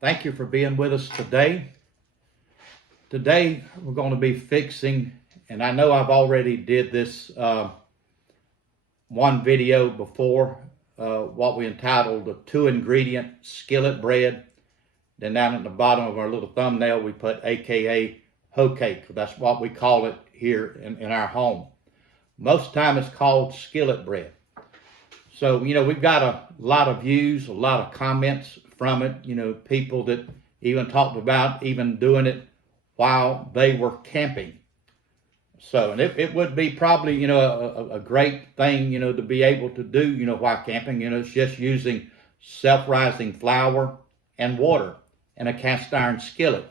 Thank you for being with us today. Today we're going to be fixing, and I know I've already did this one video before, what we entitled the 2-ingredient skillet bread. Then down at the bottom of our little thumbnail we put AKA hoe cake. That's what we call it here in our home. Most time it's called skillet bread. So, we've got a lot of views, a lot of comments from it. People that even talked about even doing it while they were camping. So, and it would be probably, a great thing, to be able to do, while camping. It's just using self-rising flour and water and a cast iron skillet.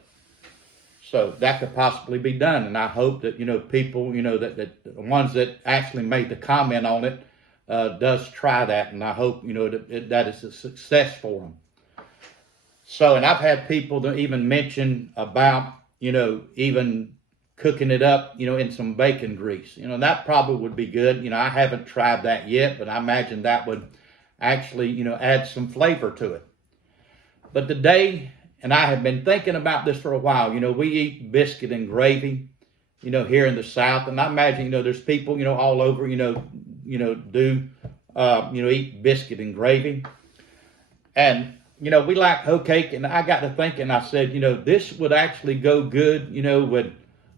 So that could possibly be done. And I hope that, people, that the ones that actually made the comment on it, does try that, and I hope that is a success for them. So, and I've had people that even mention about even cooking it up in some bacon grease. That probably would be good. I haven't tried that yet, but I imagine that would actually add some flavor to it. But today, and I have been thinking about this for a while. We eat biscuit and gravy here in the South, and I imagine there's people all over do eat biscuit and gravy. And we like hoe cake, and I got to thinking, I said, this would actually go good with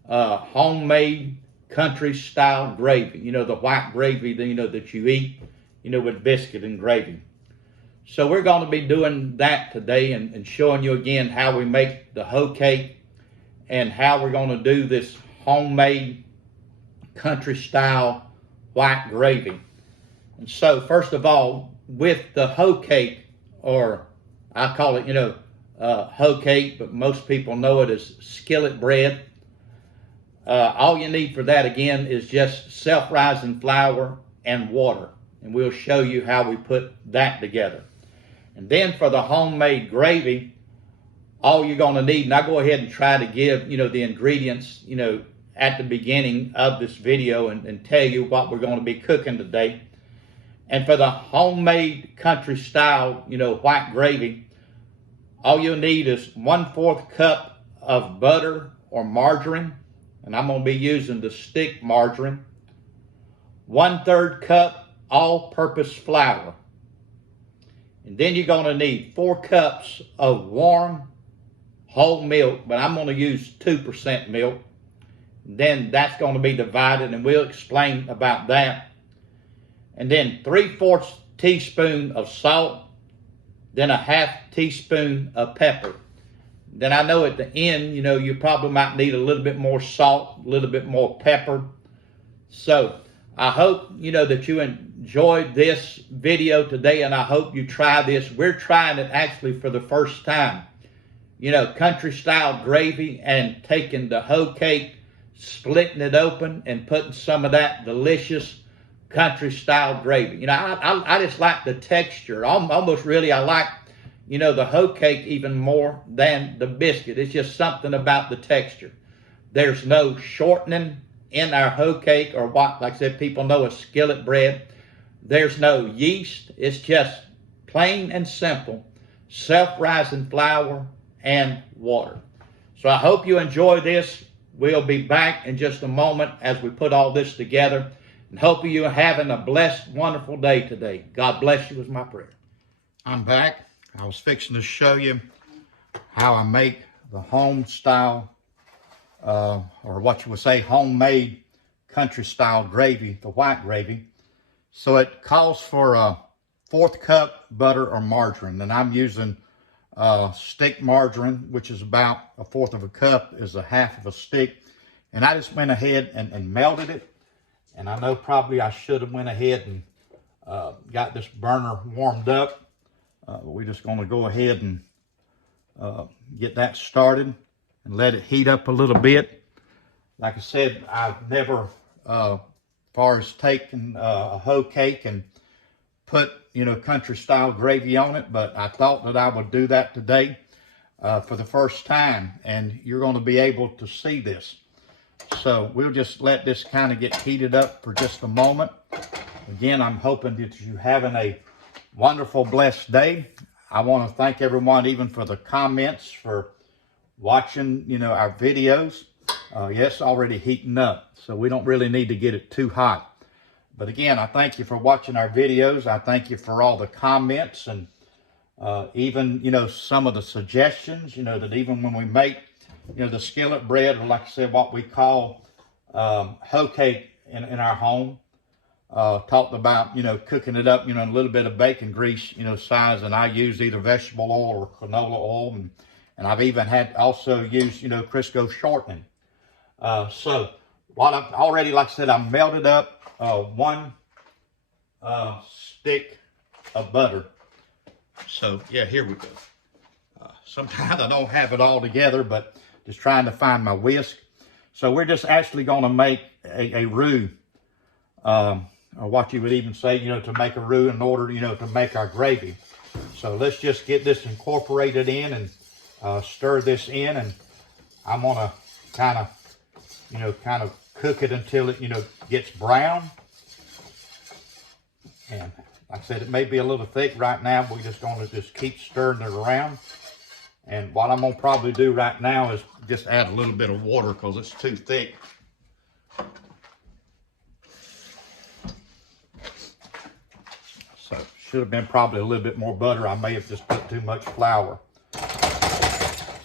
homemade country style gravy, the white gravy that you eat with biscuit and gravy. So we're going to be doing that today and showing you again how we make the hoe cake and how we're going to do this homemade country style white gravy. And so first of all, with the hoe cake, or I call it hoe cake, but most people know it as skillet bread, all you need for that again is just self-rising flour and water, and we'll show you how we put that together. And then for the homemade gravy, all you're going to need, and I'll go ahead and try to give the ingredients at the beginning of this video and tell you what we're going to be cooking today. And for the homemade country style white gravy, all you'll need is 1/4 cup of butter or margarine, and I'm going to be using the stick margarine. 1/3 cup all-purpose flour. And then you're going to need 4 cups of warm whole milk, but I'm going to use 2% milk. Then that's going to be divided, and we'll explain about that. And then 3/4 teaspoon of salt, then a 1/2 teaspoon of pepper. Then I know at the end, you probably might need a little bit more salt, a little bit more pepper. So I hope, that you enjoyed this video today, and I hope you try this. We're trying it actually for the first time. Country style gravy, and taking the hoe cake, splitting it open, and putting some of that delicious country style gravy. I just like the texture. Almost really, I like, the hoe cake even more than the biscuit. It's just something about the texture. There's no shortening in our hoe cake, or what, like I said, people know as skillet bread. There's no yeast. It's just plain and simple self-rising flour and water. So I hope you enjoy this. We'll be back in just a moment as we put all this together, and hope you are having a blessed, wonderful day today. God bless you is my prayer. I'm back. I was fixing to show you how I make the home style, or what you would say homemade country style gravy, the white gravy. So it calls for a 1/4 cup butter or margarine, and I'm using stick margarine, which is about 1/4 cup, is a 1/2 stick. And I just went ahead and melted it. And I know probably I should have went ahead and got this burner warmed up. We're just going to go ahead and get that started and let it heat up a little bit. Like I said, I've never, far as taken a hoe cake and put country style gravy on it, but I thought that I would do that today for the first time, and you're going to be able to see this. So we'll just let this kind of get heated up for just a moment. Again, I'm hoping that you're having a wonderful, blessed day. I want to thank everyone even for the comments, for watching, our videos. Yes, already heating up, so we don't really need to get it too hot. But again, I thank you for watching our videos. I thank you for all the comments and even, some of the suggestions, that even when we make, the skillet bread, or like I said, what we call hoe cake in our home, talked about, cooking it up, in a little bit of bacon grease, size, and I use either vegetable oil or canola oil, and I've even also used, Crisco shortening. So what I've already, like I said, I melted up one stick of butter. So yeah, here we go. Sometimes I don't have it all together, but just trying to find my whisk. So we're just actually going to make a roux, or what you would even say, to make a roux in order, to make our gravy. So let's just get this incorporated in and stir this in, and I'm gonna kind of cook it until it, gets brown. And like I said, it may be a little thick right now, but we're just gonna keep stirring it around. And what I'm gonna probably do right now is just add a little bit of water because it's too thick. So should have been probably a little bit more butter. I may have just put too much flour.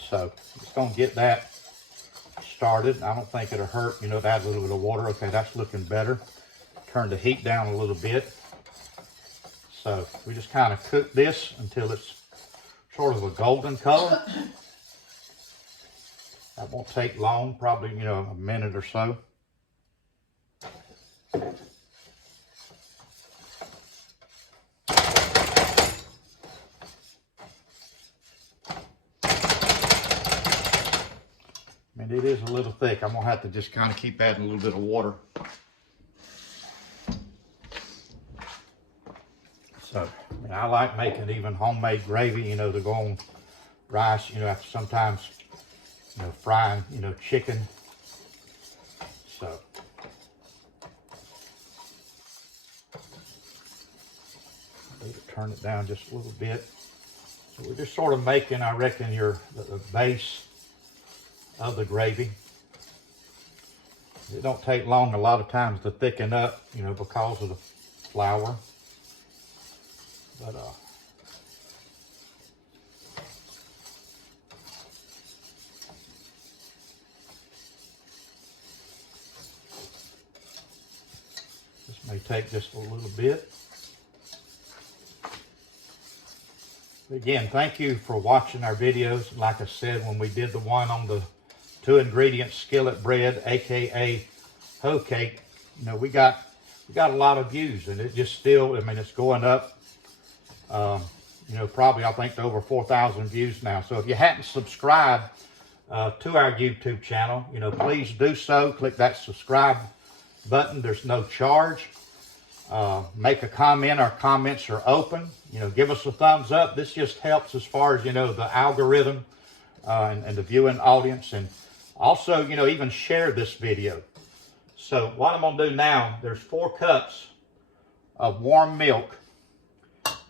So just gonna get that started. I don't think it'll hurt, to add a little bit of water. Okay, that's looking better. Turn the heat down a little bit. So we just kind of cook this until it's sort of a golden color. That won't take long, probably, a minute or so. And it is a little thick. I'm gonna have to just kind of keep adding a little bit of water. So, I like making even homemade gravy, to go on rice, after sometimes, frying, chicken. So, I need to turn it down just a little bit. So we're just sort of making, I reckon, the base of the gravy. It don't take long a lot of times to thicken up, because of the flour. But this may take just a little bit. Again, thank you for watching our videos. Like I said, when we did the one on the 2-ingredient skillet bread, aka hoe cake, we got a lot of views, and it just still, it's going up. Probably I think to over 4,000 views now. So if you hadn't subscribed to our YouTube channel, please do so. Click that subscribe button. There's no charge. Make a comment. Our comments are open. Give us a thumbs up. This just helps as far as, the algorithm and the viewing audience. And also, even share this video. So what I'm going to do now, there's 4 cups of warm milk.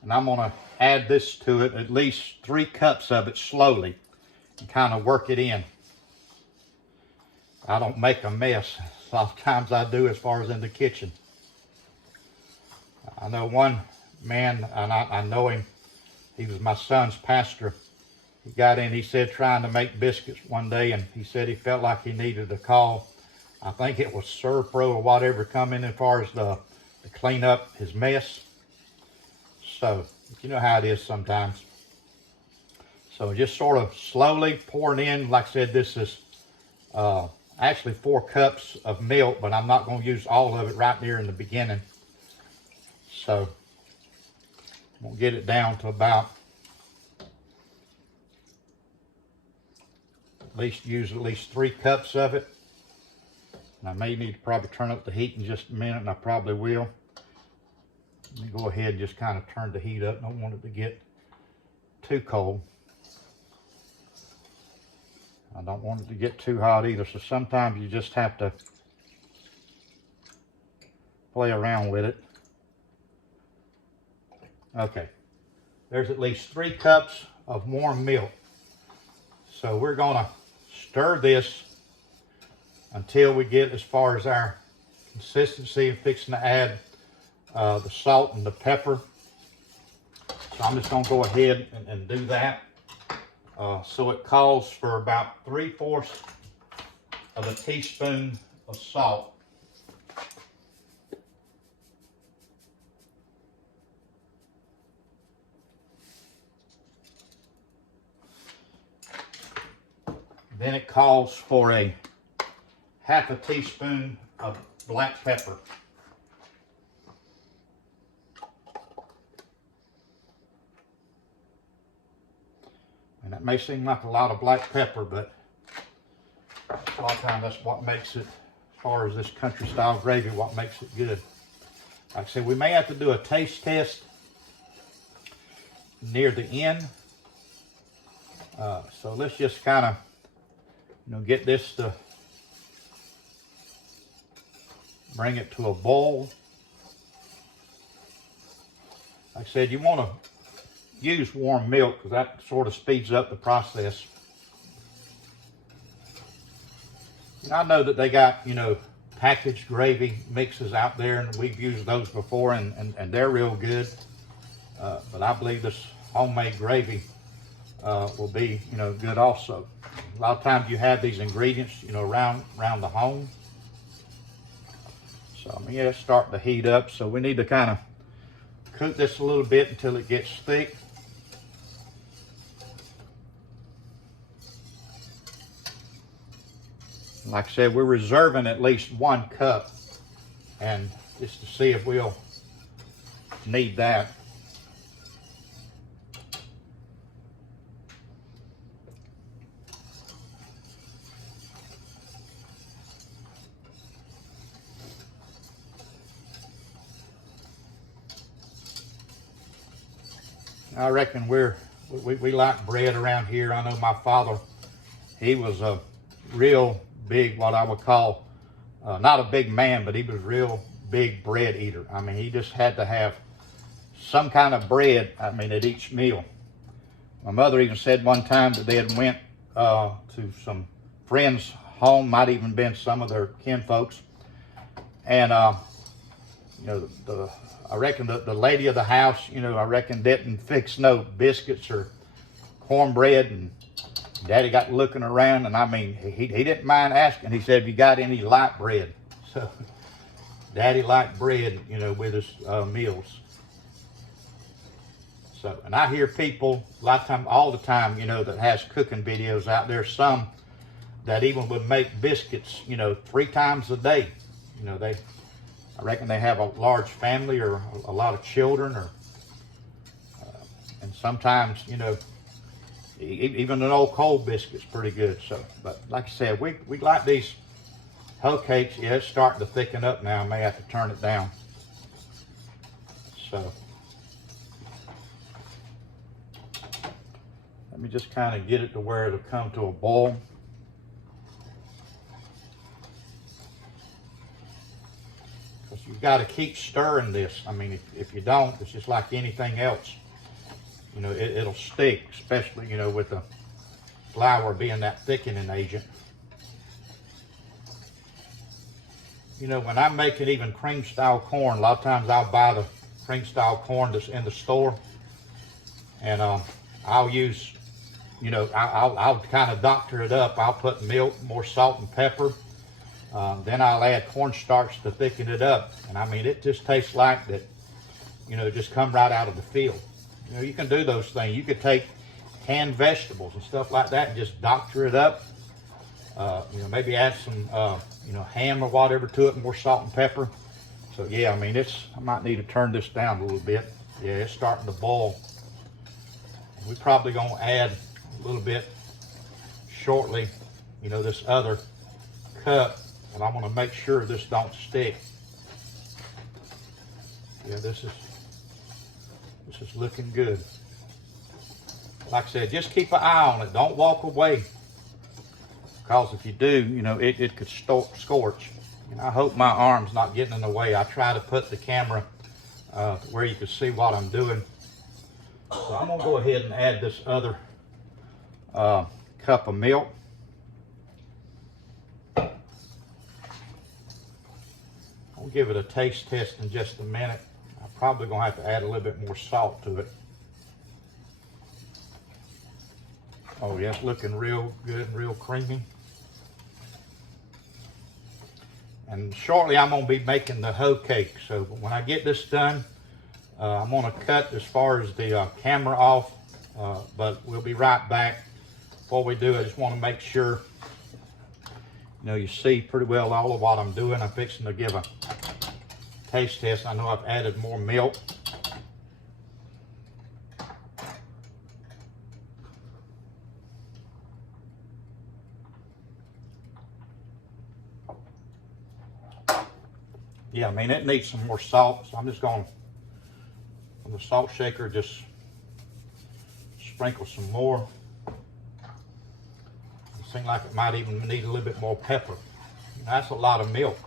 And I'm going to add this to it, at least 3 cups of it slowly, and kind of work it in. I don't make a mess. A lot of times I do as far as in the kitchen. I know one man, and I know him, he was my son's pastor. He got in, he said, trying to make biscuits one day, and he said he felt like he needed a call. I think it was Serpro or whatever coming as far as to clean up his mess. So, you know how it is sometimes. So just sort of slowly pouring in. Like I said, this is actually 4 cups of milk, but I'm not going to use all of it right there in the beginning. So I'm going to get it down to about, use at least 3 cups of it. And I may need to probably turn up the heat in just a minute, and I probably will. Let me go ahead and just kind of turn the heat up. Don't want it to get too cold. I don't want it to get too hot either. So sometimes you just have to play around with it. Okay, there's at least 3 cups of warm milk. So we're gonna stir this until we get as far as our consistency of fixing to add the salt and the pepper. So I'm just gonna go ahead and do that. So it calls for about 3/4 of a teaspoon of salt. Then it calls for a 1/2 teaspoon of black pepper. And that may seem like a lot of black pepper, but a lot of times that's what makes it, as far as this country style gravy, what makes it good. Like I said, we may have to do a taste test near the end. So let's just kind of, get this to bring it to a boil. Like I said, you want to use warm milk because that sort of speeds up the process. I know that they got, packaged gravy mixes out there, and we've used those before, and they're real good. But I believe this homemade gravy will be, good also. A lot of times you have these ingredients, around the home. So, it's starting to heat up. So we need to kind of cook this a little bit until it gets thick. Like I said, we're reserving at least 1 cup, and just to see if we'll need that. I reckon we like bread around here. I know my father, he was a real big, what I would call, not a big man, but he was real big bread eater. He just had to have some kind of bread, at each meal. My mother even said one time that they had went to some friends' home, might even been some of their kinfolks, and I reckon the lady of the house, I reckon didn't fix no biscuits or cornbread, and Daddy got looking around, and he didn't mind asking. He said, "Have you got any light bread?" So Daddy liked bread, with his meals. So, and I hear people a lot of time, all the time, that has cooking videos out there. Some that even would make biscuits, 3 times a day. I reckon they have a large family or a lot of children, or and sometimes, even an old cold biscuit's pretty good. So, but like I said, we like these hoe cakes. Yeah, it's starting to thicken up now. I may have to turn it down. So, let me just kind of get it to where it'll come to a boil. Because you've got to keep stirring this. If you don't, it's just like anything else. It'll stick, especially, with the flour being that thickening agent. When I'm making even cream style corn, a lot of times I'll buy the cream style corn that's in the store, and I'll use, I'll kind of doctor it up. I'll put milk, more salt and pepper. Then I'll add cornstarch to thicken it up. And it just tastes like that, just come right out of the field. You can do those things. You could take canned vegetables and stuff like that and just doctor it up. Maybe add some, ham or whatever to it, more salt and pepper. So yeah, I might need to turn this down a little bit. Yeah, it's starting to boil. We're probably gonna add a little bit shortly, this other cup, and I'm gonna make sure this don't stick. Yeah, this is looking good. Like I said, just keep an eye on it. Don't walk away, because if you do, it could scorch. And I hope my arm's not getting in the way. I try to put the camera where you can see what I'm doing. So I'm gonna go ahead and add this other cup of milk. I'll give it a taste test in just a minute. I'm probably gonna have to add a little bit more salt to it. Oh yeah, it's looking real good, real creamy. And shortly I'm gonna be making the hoe cake. So when I get this done, I'm gonna cut as far as the camera off, but we'll be right back. Before we do, I just wanna make sure, you know, you see pretty well all of what I'm doing. I'm fixing to give a taste test. I know I've added more milk. Yeah, I mean, it needs some more salt, so I'm just going to, from the salt shaker, just sprinkle some more. It seems like it might even need a little bit more pepper. That's a lot of milk.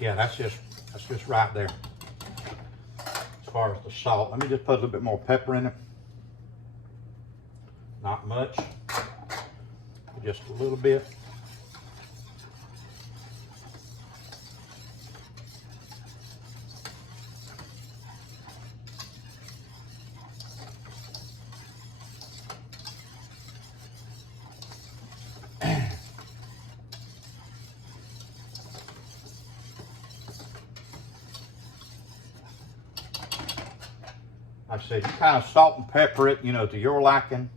Yeah, that's just right there. As far as the salt, let me just put a little bit more pepper in it. Not much, just a little bit. Like I said, you kind of salt and pepper it, you know, to your liking.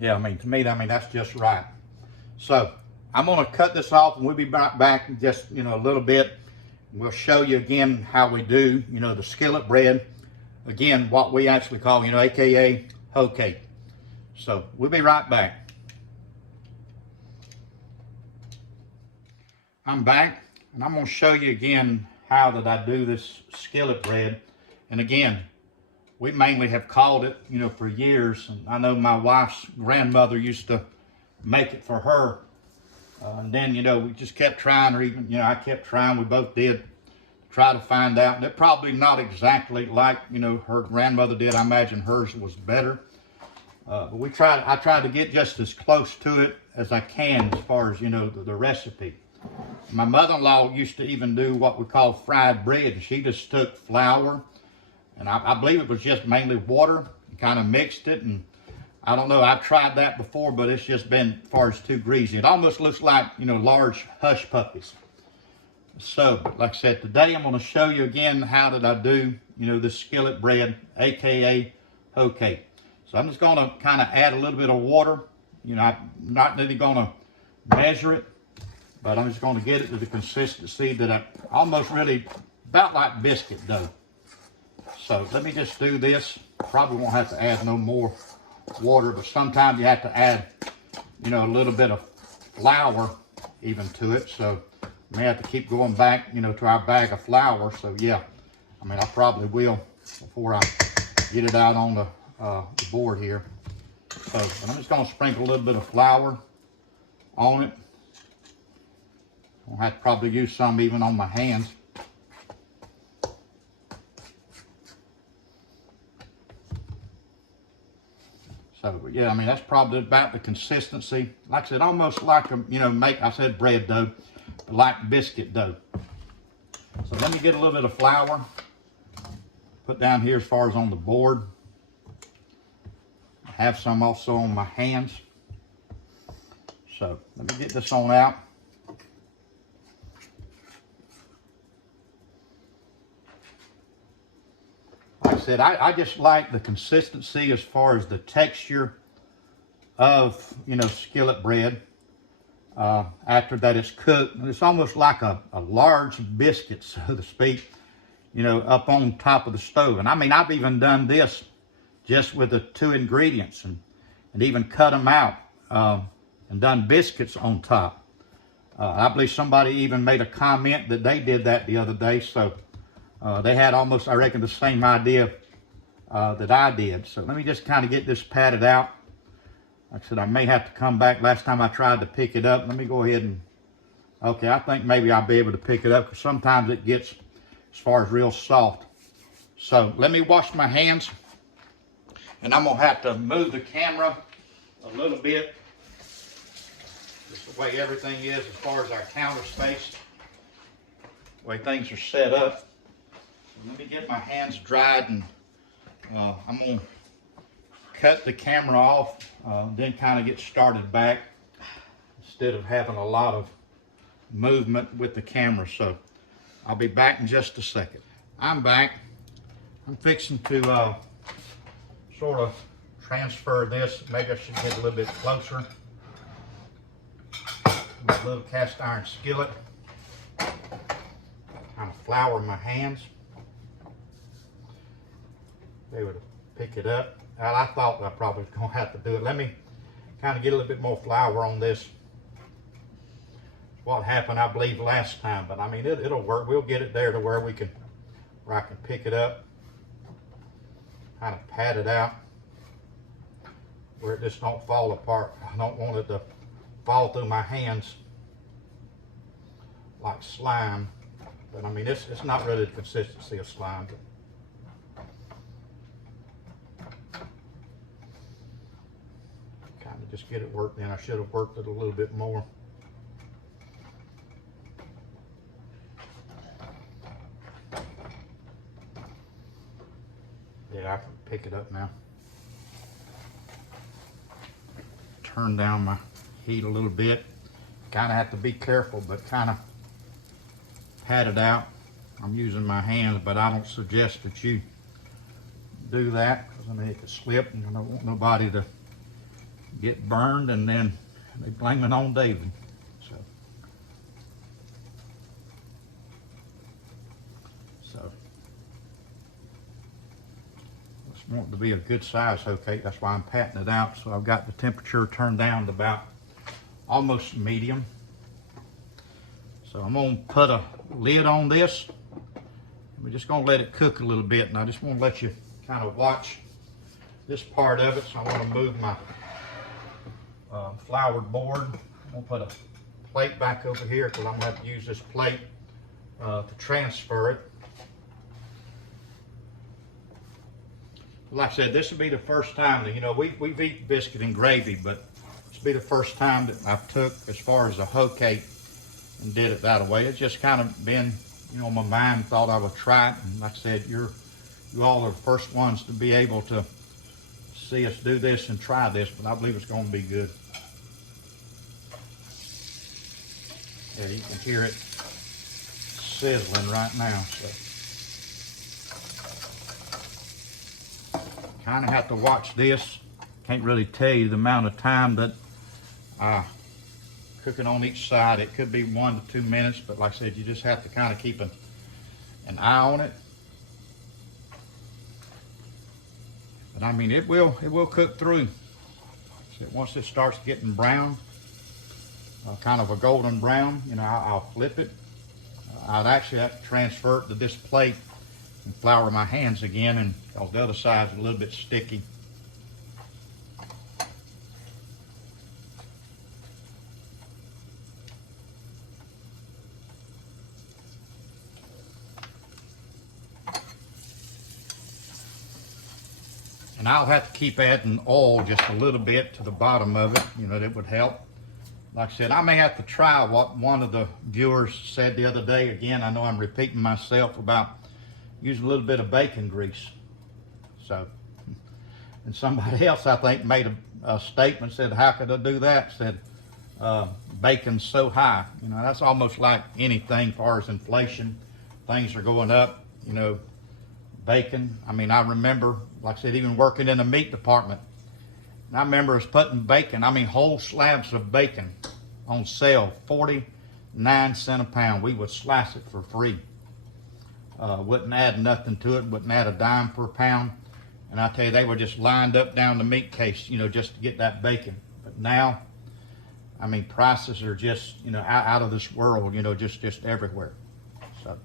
Yeah, I mean, to me, that's just right. So I'm gonna cut this off and we'll be back in just, you know, a little bit. We'll show you again how we do, you know, the skillet bread. Again, what we actually call, you know, AKA hoe cake. So we'll be right back. I'm back, and I'm going to show you again how that I do this skillet bread. And again, we mainly have called it, you know, for years. And I know my wife's grandmother used to make it for her. And then, you know, we just kept trying, or even, you know, I kept trying. We both did try to find out. And they're probably not exactly like, you know, her grandmother did. I imagine hers was better. But I tried to get just as close to it as I can as far as, you know, the recipe. My mother-in-law used to even do what we call fried bread. She just took flour, and I believe it was just mainly water, and kind of mixed it. And I don't know, I've tried that before, but it's just been, as far as too greasy. It almost looks like, you know, large hush puppies. So, like I said, today I'm going to show you again how did I do, you know, this skillet bread, AKA hoe cake. So I'm just going to kind of add a little bit of water. You know, I'm not really going to measure it, but I'm just going to get it to the consistency that I almost really, about like biscuit dough. So let me just do this. Probably won't have to add no more water, but sometimes you have to add, you know, a little bit of flour even to it. So we may have to keep going back, you know, to our bag of flour. So yeah, I mean, I probably will before I get it out on the board here. So, but I'm just going to sprinkle a little bit of flour on it. I'll have to probably use some even on my hands. So yeah, I mean, that's probably about the consistency. Like I said, almost like a, you know, I said bread dough, but like biscuit dough. So let me get a little bit of flour, put down here as far as on the board. I have some also on my hands. So let me get this on out. Like I said, I just like the consistency as far as the texture of, you know, skillet bread after that it's cooked. It's almost like a large biscuit, so to speak, you know, up on top of the stove. And I mean, I've even done this just with the 2 ingredients and even cut them out. And and done biscuits on top. I believe somebody even made a comment that they did that the other day. So they had almost, I reckon, the same idea that I did. So let me just kind of get this patted out. Like I said, I may have to come back. Last time I tried to pick it up, let me go ahead and, okay, I think maybe I'll be able to pick it up because sometimes it gets as far as real soft. So let me wash my hands, and I'm gonna have to move the camera a little bit. Just the way everything is as far as our counter space, the way things are set up. So let me get my hands dried, and I'm gonna cut the camera off, then kind of get started back instead of having a lot of movement with the camera. So I'll be back in just a second. I'm back. I'm fixing to sort of transfer this. Maybe I should get a little bit closer. My little cast iron skillet. Kind of flour my hands. Be able to pick it up. Well, I thought I probably was going to have to do it. Let me kind of get a little bit more flour on this. What happened, I believe, last time, but I mean, it'll work. We'll get it there to where I can pick it up, kind of pat it out, where it just don't fall apart. I don't want it to fall through my hands like slime, but I mean, it's not really the consistency of slime. Kind of just get it worked in. I should have worked it a little bit more. Yeah, I can pick it up now. Turn down my heat a little bit. Kind of have to be careful, but kind of pat it out. I'm using my hands, but I don't suggest that you do that, because I mean, it could slip, and I don't want nobody to get burned, and then they blame it on David. So want it to be a good size hoe cake. That's why I'm patting it out. So I've got the temperature turned down to about almost medium. So I'm going to put a lid on this. We're just going to let it cook a little bit, and I just want to let you kind of watch this part of it. So I want to move my floured board. I'm going to put a plate back over here because I'm going to have to use this plate to transfer it. Like I said, this will be the first time that, you know, we've eaten biscuit and gravy, but this will be the first time that I've took as far as a hoe cake and did it that way. It's just kind of been, you know, my mind thought I would try it. And like I said, you all are the first ones to be able to see us do this and try this, but I believe it's going to be good. Yeah, you can hear it sizzling right now. So kind of have to watch this. Can't really tell you the amount of time that I cook it on each side. It could be 1 to 2 minutes, but like I said, you just have to kind of keep an eye on it. But I mean, it will cook through. So once it starts getting brown, kind of a golden brown, you know, I'll flip it. I'd actually have to transfer it to this plate and flour my hands again, and because the other side's a little bit sticky. And I'll have to keep adding oil just a little bit to the bottom of it, you know, that would help. Like I said, I may have to try what one of the viewers said the other day. Again, I know I'm repeating myself about using a little bit of bacon grease. So, and somebody else, I think, made a statement, said, how could I do that? Said, bacon's so high. You know, that's almost like anything as far as inflation. Things are going up, you know, bacon. I mean, I remember, like I said, even working in the meat department. And I remember us putting bacon, I mean, whole slabs of bacon on sale, 49 cents a pound. We would slice it for free. Wouldn't add nothing to it, wouldn't add a dime per pound. And I tell you, they were just lined up down the meat case, you know, just to get that bacon. But now, I mean, prices are just, you know, out of this world, you know, just everywhere. So,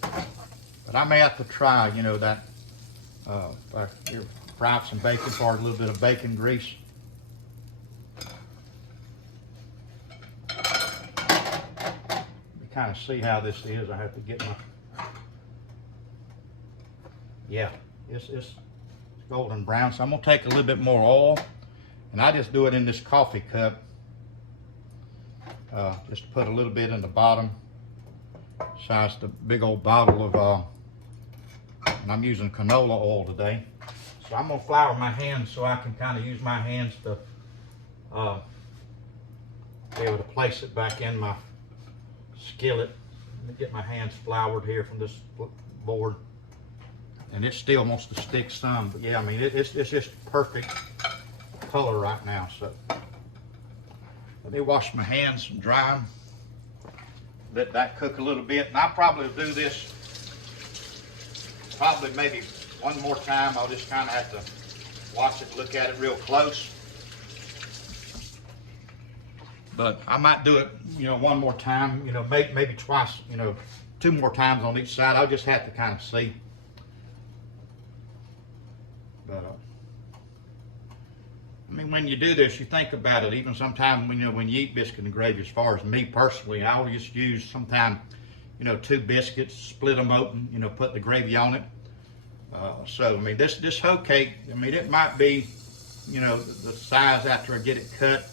but I may have to try, you know, that, fry up some bacon for a little bit of bacon grease. Kind of see how this is. I have to get my, yeah, it's golden brown. So I'm gonna take a little bit more oil, and I just do it in this coffee cup. Just put a little bit in the bottom, size the big old bottle of, and I'm using canola oil today. So I'm gonna flour my hands so I can kind of use my hands to be able to place it back in my skillet. Let me get my hands floured here from this board, and it still wants to stick some, but yeah, I mean it's just perfect color right now. So let me wash my hands and dry them, let that cook a little bit, and I'll probably do this probably maybe one more time. I'll just kind of have to watch it, look at it real close. But I might do it, you know, one more time, you know, maybe twice, you know, 2 more times on each side. I'll just have to kind of see. But, I mean, when you do this, you think about it. Even sometimes, you know, when you eat biscuit and gravy, as far as me personally, I'll just use sometimes, you know, 2 biscuits, split them open, you know, put the gravy on it. So, I mean, this hoe cake, I mean, it might be, you know, the size after I get it cut,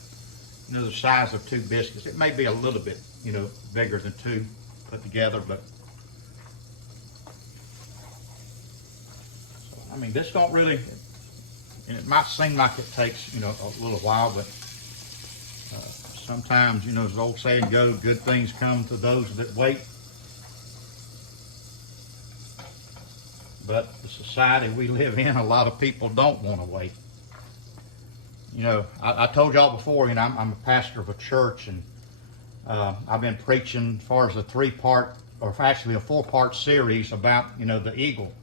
you know, the size of 2 biscuits. It may be a little bit, you know, bigger than 2 put together, but so, I mean, this don't really, and it might seem like it takes, you know, a little while, but sometimes, you know, as the old saying goes, good things come to those that wait. But the society we live in, a lot of people don't want to wait. You know, I told y'all before, you know, I'm a pastor of a church, and I've been preaching as far as a 3-part, or actually a 4-part series about, you know, the eagle.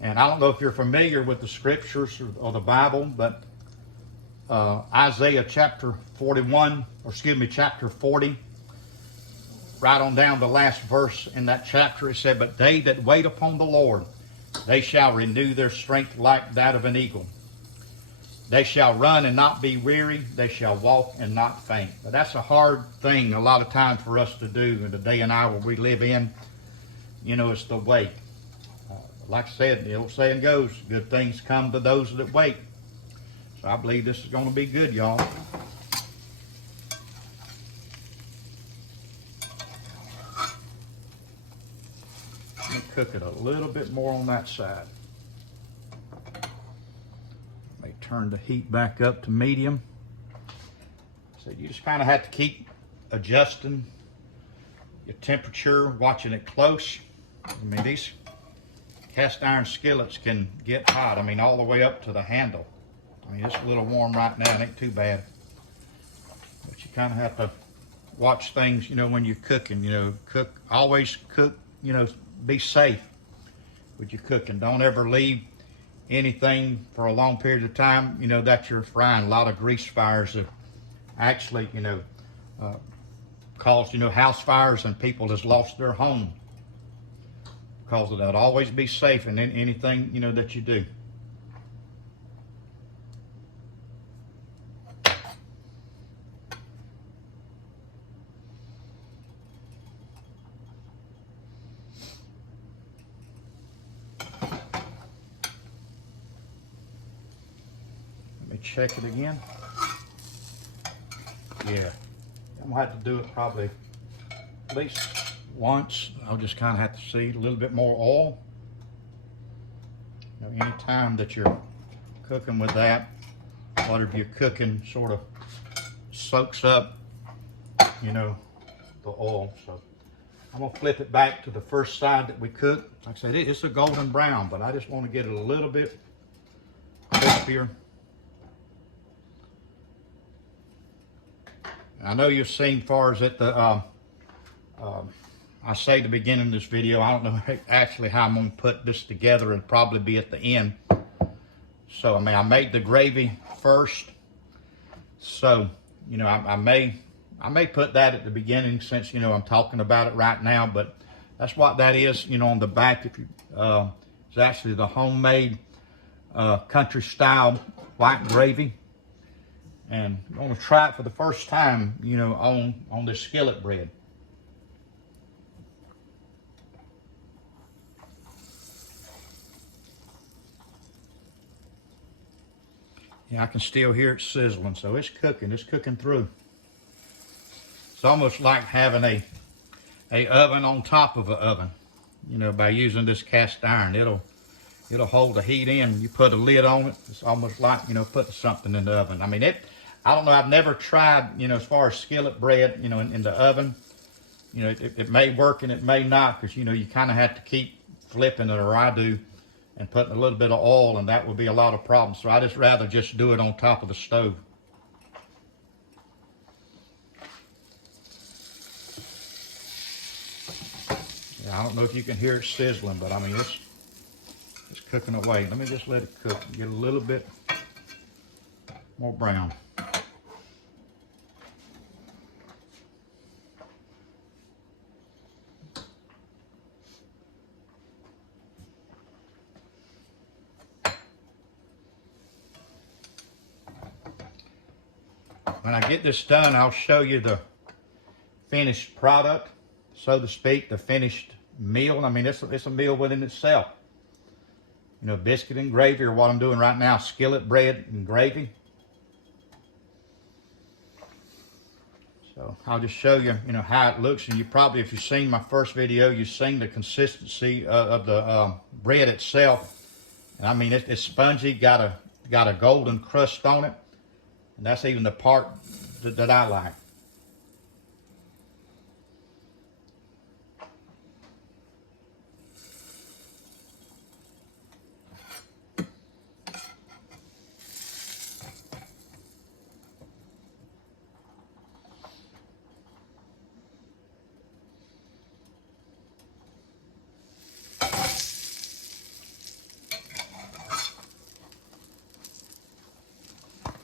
And I don't know if you're familiar with the scriptures or the Bible, but Isaiah chapter 41, or excuse me, chapter 40, right on down the last verse in that chapter, it said, "But they that wait upon the Lord, they shall renew their strength like that of an eagle. They shall run and not be weary. They shall walk and not faint." But that's a hard thing a lot of times for us to do in the day and hour we live in. You know, it's the wait. Like I said, the old saying goes, good things come to those that wait. So I believe this is going to be good, y'all. Let me cook it a little bit more on that side. Turn the heat back up to medium. So you just kind of have to keep adjusting your temperature, watching it close. I mean, these cast iron skillets can get hot. I mean, all the way up to the handle. I mean, it's a little warm right now. It ain't too bad. But you kind of have to watch things, you know, when you're cooking. You know, always cook, you know, be safe with your cooking. Don't ever leave anything for a long period of time, you know, that you're frying. A lot of grease fires have actually, you know, caused, you know, house fires, and people has lost their home because of that. Always be safe in anything, you know, that you do. Check it again. Yeah, I'm gonna have to do it probably at least once. I'll just kind of have to see a little bit more oil. You know, any time that you're cooking with that, whatever you're cooking sort of soaks up, you know, the oil. So I'm gonna flip it back to the first side that we cooked. Like I said, it's a golden brown, but I just want to get it a little bit crispier. I know you've seen far as at the, I say at the beginning of this video, I don't know actually how I'm going to put this together. It'll probably be at the end. So, I mean, I made the gravy first, So, I may put that at the beginning since, I'm talking about it right now, but that's what that is, on the back. If you, it's actually the homemade country style white gravy. And I'm going to try it for the first time, on this skillet bread. Yeah, I can still hear it sizzling, so it's cooking through. It's almost like having a oven on top of an oven, by using this cast iron. It'll hold the heat in. You put a lid on it, it's almost like, putting something in the oven. I mean, I don't know, I've never tried, as far as skillet bread, in the oven. It may work and it may not, because, you kind of have to keep flipping it, or I do, and putting a little bit of oil, and that would be a lot of problems. So I just rather just do it on top of the stove. Yeah, I don't know if you can hear it sizzling, but I mean, it's cooking away. Let me just let it cook and get a little bit more brown. When I get this done, I'll show you the finished product, so to speak, the finished meal. I mean, it's a meal within itself. Biscuit and gravy, or what I'm doing right now, skillet bread and gravy. So I'll just show you, how it looks. And you probably, if you've seen my first video, you've seen the consistency of the bread itself. And I mean, it's spongy, got a golden crust on it. And that's even the part that I like.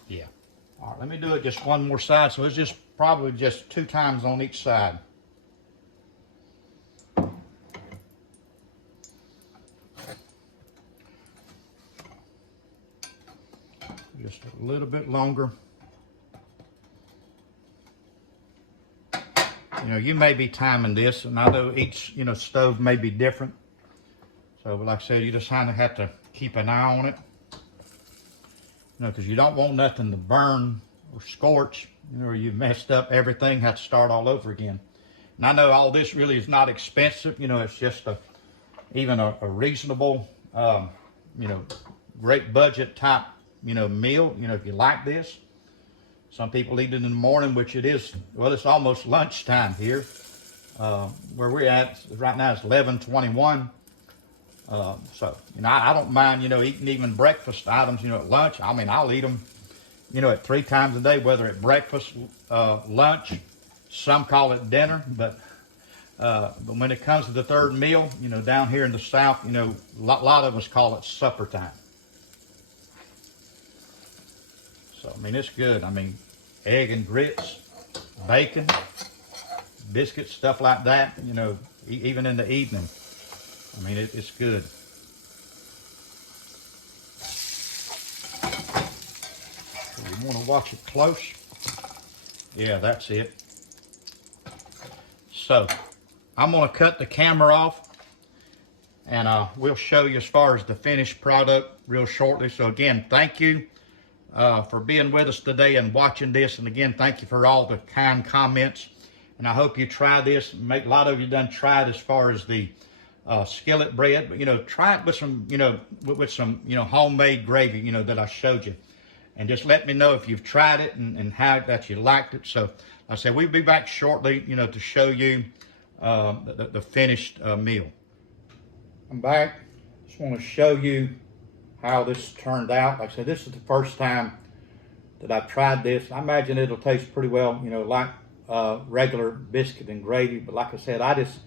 Yeah. All right, let me do it just one more side. So it's just probably just 2 times on each side. Just a little bit longer. You may be timing this, and I know each, stove may be different. So, like I said, you just kind of have to keep an eye on it. Because you don't want nothing to burn or scorch, or you've messed up everything, have to start all over again. And I know all this really is not expensive. It's just even a reasonable, great budget type, meal, if you like this. Some people eat it in the morning, which it is, well, it's almost lunchtime here. Where we're at right now is 11:21. So, I don't mind, eating even breakfast items, at lunch. I mean, I'll eat them, at 3 times a day, whether at breakfast, lunch, some call it dinner, but when it comes to the third meal, down here in the South, a lot of us call it supper time. So, I mean, it's good. I mean, egg and grits, bacon, biscuits, stuff like that, even in the evening. I mean, it's good. So you want to watch it close. Yeah, that's it. So, I'm going to cut the camera off, and we'll show you as far as the finished product real shortly. So again, thank you for being with us today and watching this. And again, thank you for all the kind comments. And I hope you try this. A lot of you done tried as far as the skillet bread, but try it with some, with some, homemade gravy, that I showed you. And just let me know if you've tried it and how that you liked it. So, like I said, we'll be back shortly, to show you the finished meal. I'm back. Just want to show you how this turned out. Like I said, this is the first time that I've tried this. I imagine it'll taste pretty well, like regular biscuit and gravy. But like I said, I just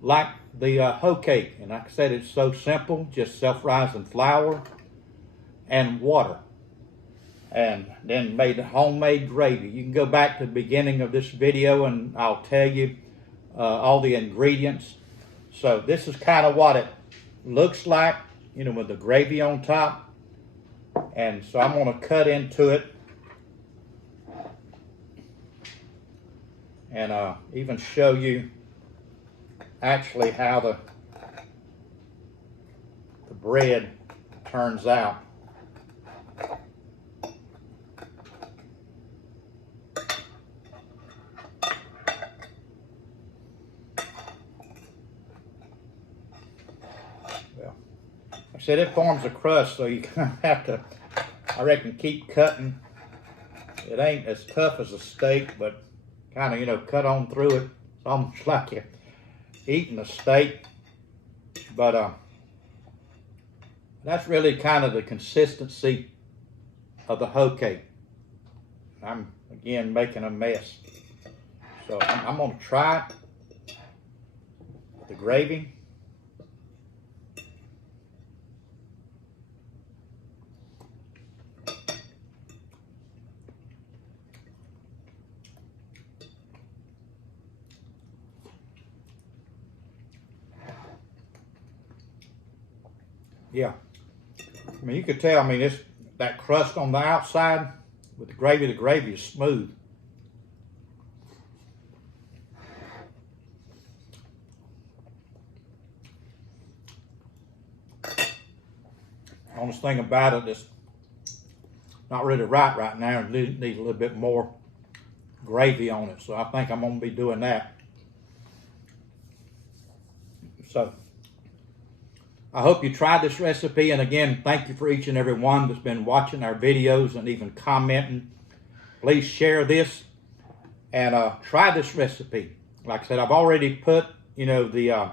like the hoe cake. And like I said, it's so simple, just self-rising flour and water. and then made homemade gravy. You can go back to the beginning of this video and I'll tell you all the ingredients. So this is kind of what it looks like, you know, with the gravy on top. And so I'm going to cut into it and even show you actually how the bread turns out. Well, like I said, it forms a crust, so you kind of have to, I reckon, keep cutting. It ain't as tough as a steak, but kind of, you know, cut on through it. It's almost like you're eating a steak. But that's really kind of the consistency of the hoe cake. I'm, again, making a mess. So I'm going to try it with the gravy. Yeah, I mean, you could tell, I mean, it's that crust on the outside with the gravy is smooth. The only thing about it is not really right now. It needs a little bit more gravy on it, so I think I'm going to be doing that. So I hope you tried this recipe, and again, thank you for each and every one that's been watching our videos and even commenting. Please share this and try this recipe. Like I said, I've already put, you know, the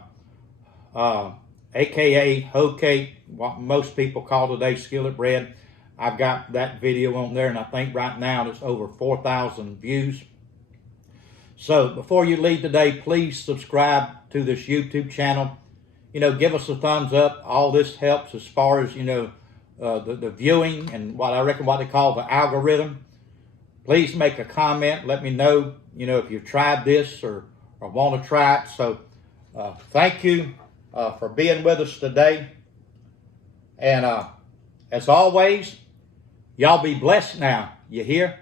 AKA hoe cake, what most people call today skillet bread. I've got that video on there, and I think right now it's over 4,000 views. So before you leave today, please subscribe to this YouTube channel. You know, give us a thumbs up. All this helps as far as, you know, the viewing and what I reckon what they call the algorithm. Please make a comment. Let me know, you know, if you've tried this or want to try it. So thank you for being with us today. And as always, y'all be blessed now. You hear?